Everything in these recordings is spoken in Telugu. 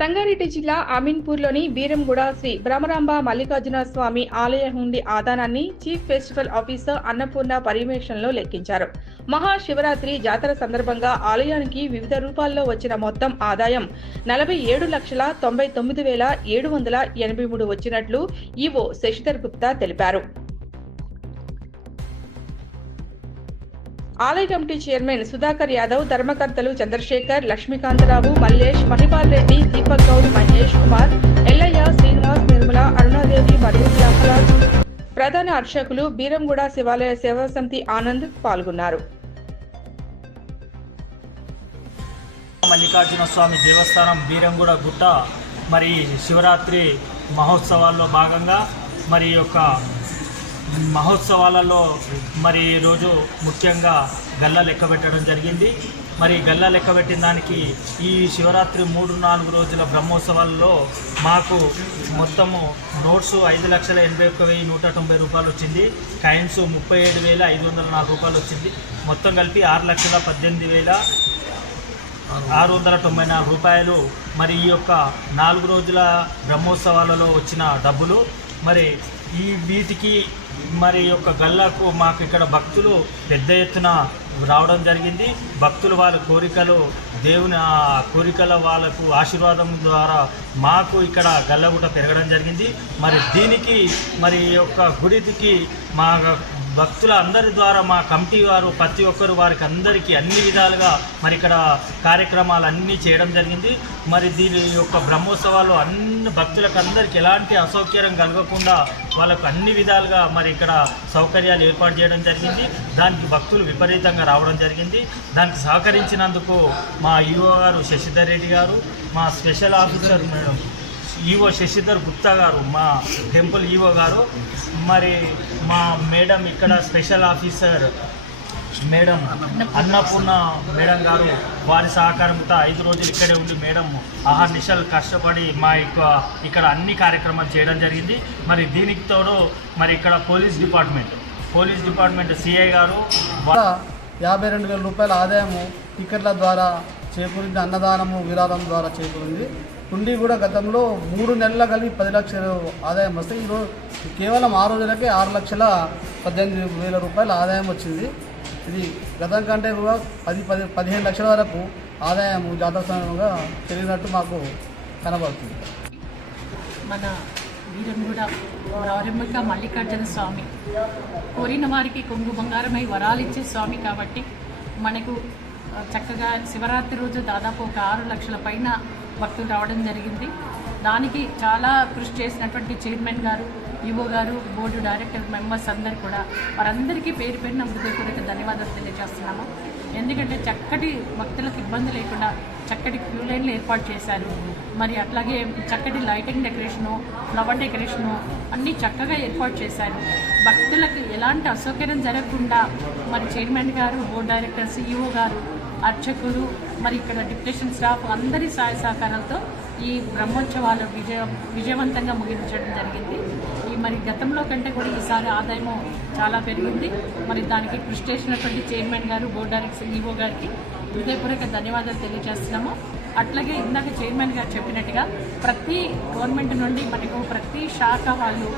సంగారెడ్డి జిల్లా అమీన్పూర్లోని బీరంగూడ శ్రీ బ్రహ్మరాంబ మల్లికార్జున స్వామి ఆలయ హుండీ ఆదానాన్ని చీఫ్ ఫెస్టివల్ ఆఫీసర్ అన్నపూర్ణ పర్యవేక్షణలో లెక్కించారు. మహాశివరాత్రి జాతర సందర్భంగా ఆలయానికి వివిధ రూపాల్లో వచ్చిన మొత్తం ఆదాయం 47,99,783 వచ్చినట్లు ఈవో శశిధర్ గుప్తా తెలిపారు. ఆలయ కమిటీ చైర్మన్ సుధాకర్ యాదవ్, ధర్మకర్తలు చంద్రశేఖర్, లక్ష్మీకాంతరావు, మల్లేష్, మహిపాల్ రెడ్డి, దీపక్ గౌడ్, మహేష్ కుమార్, ఎల్లయ్య, శ్రీనివాస్, నిర్మల, అరుణాదేవి మరియు ప్రహ్లాద్, ప్రధాన అర్చకులు బీరంగూడ శివాలయ సేవా సమితి ఆనంద్ పాల్గొన్నారు. మల్లికార్జున స్వామి దేవస్థానం బీరంగూడ గుట్ట మరి శివరాత్రి మహోత్సవాల్లో భాగంగా మరి యొక్క మహోత్సవాలలో మరి ఈరోజు ముఖ్యంగా గల్లా లెక్క పెట్టడం జరిగింది. మరి గల్లా లెక్క పెట్టిన దానికి ఈ శివరాత్రి 3-4 రోజుల బ్రహ్మోత్సవాల్లో మాకు మొత్తము నోట్స్ 5,81,190 రూపాయలు వచ్చింది. కాయిన్స్ 37,504 రూపాయలు వచ్చింది. మొత్తం కలిపి 6,18,694 రూపాయలు మరి ఈ యొక్క 4 రోజుల బ్రహ్మోత్సవాలలో వచ్చిన డబ్బులు. మరి ఈ వీటికి మరి యొక్క గల్లాకు మాకు ఇక్కడ భక్తులు పెద్ద ఎత్తున రావడం జరిగింది. భక్తులు వాళ్ళ కోరికలు దేవుని కోరికల వాళ్ళకు ఆశీర్వాదం ద్వారా మాకు ఇక్కడ గల్లగుట పెరగడం జరిగింది. మరి దీనికి మరి యొక్క గుడికి మా భక్తుల అందరి ద్వారా మా కమిటీ వారు ప్రతి ఒక్కరు వారికి అందరికీ అన్ని విధాలుగా మరి ఇక్కడ కార్యక్రమాలు అన్నీ చేయడం జరిగింది. మరి దీని యొక్క బ్రహ్మోత్సవాలు అన్ని భక్తులకు అందరికీ ఎలాంటి అసౌకర్యం కలగకుండా వాళ్ళకు అన్ని విధాలుగా మరి ఇక్కడ సౌకర్యాలు ఏర్పాటు చేయడం జరిగింది. దానికి భక్తులు విపరీతంగా రావడం జరిగింది. దానికి సహకరించినందుకు మా ఈవో గారు శశిధర్ రెడ్డి గారు, మా special officer madam EO Shashidhar Gupta garu, మా టెంపుల్ ఈవో గారు, మరి మా మేడం ఇక్కడ special officer madam Annapurna madam garu, వారి సహకారంతో 5 రోజులు ఇక్కడే ఉండి మేడం నిశలు కష్టపడి మా ఇక్కడ అన్ని కార్యక్రమాలు చేయడం జరిగింది. మరి దీనికి తోడు మరి ఇక్కడ పోలీస్ డిపార్ట్మెంట్ సిఐ గారు 52,000 రూపాయల ఆదాయము టికెట్ల ద్వారా చేకూరింది. అన్నదానము విరాళం ద్వారా చేకూరింది. హుండీ కూడా గతంలో 3 నెలల కలిపి 10 లక్షలు ఆదాయం వస్తే ఈరోజు కేవలం 6 రోజులకే 6,18,000 రూపాయల ఆదాయం వచ్చింది. ఇది గతం కంటే కూడా 15 లక్షల వరకు ఆదాయం జాతర సమయంగా పెరిగినట్టు మాకు కనబడుతుంది. మన బీరంగూడ బ్రహ్మరాంబ మల్లికార్జున స్వామి కోరిన వారికి కొంగు బంగారమై వరాలిచ్చే స్వామి కాబట్టి మనకు చక్కగా శివరాత్రి రోజు దాదాపు ఒక 6 లక్షల పైన భక్తులు రావడం జరిగింది. దానికి చాలా కృషి చేసినటువంటి చైర్మన్ గారు, ఈవో గారు, బోర్డు డైరెక్టర్ మెంబర్స్ అందరు కూడా వారందరికీ పేరు పేరున హృదయపూర్వక ధన్యవాదాలు తెలియజేస్తున్నాము. ఎందుకంటే చక్కటి భక్తులకు ఇబ్బంది లేకుండా చక్కటి క్యూ లైన్లు ఏర్పాటు చేశారు. మరి అట్లాగే చక్కటి లైటింగ్ డెకరేషను, ఫ్లవర్ డెకరేషను అన్నీ చక్కగా ఏర్పాటు చేశారు. భక్తులకు ఎలాంటి అసౌకర్యం జరగకుండా మరి చైర్మన్ గారు, బోర్డు డైరెక్టర్, ఈవో గారు, అర్చకులు, మరి ఇక్కడ డిప్యూటేషన్ స్టాఫ్ అందరి సహాయ సహకారాలతో ఈ బ్రహ్మోత్సవాలు విజయవంతంగా ముగించడం జరిగింది. ఈ మరి గతంలో కంటే కూడా ఈసారి ఆదాయము చాలా పెరిగింది. మరి దానికి కృషి చేసినటువంటి చైర్మన్ గారు, బోర్డు డైరెక్టర్, ఈవో గారికి హృదయపూర్వక ధన్యవాదాలు తెలియజేస్తున్నాము. అట్లాగే ఇందాక చైర్మన్ గారు చెప్పినట్టుగా ప్రతి గవర్నమెంట్ నుండి మనకు ప్రతి శాఖ వాళ్ళు,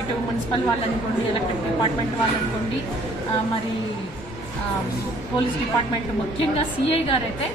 ఇటు మున్సిపల్ వాళ్ళు అనుకోండి, ఎలక్ట్రిక్ డిపార్ట్మెంట్ వాళ్ళు అనుకోండి, మరి పోలీస్ డిపార్ట్మెంట్, ముఖ్యంగా సిఐ గారు అయితే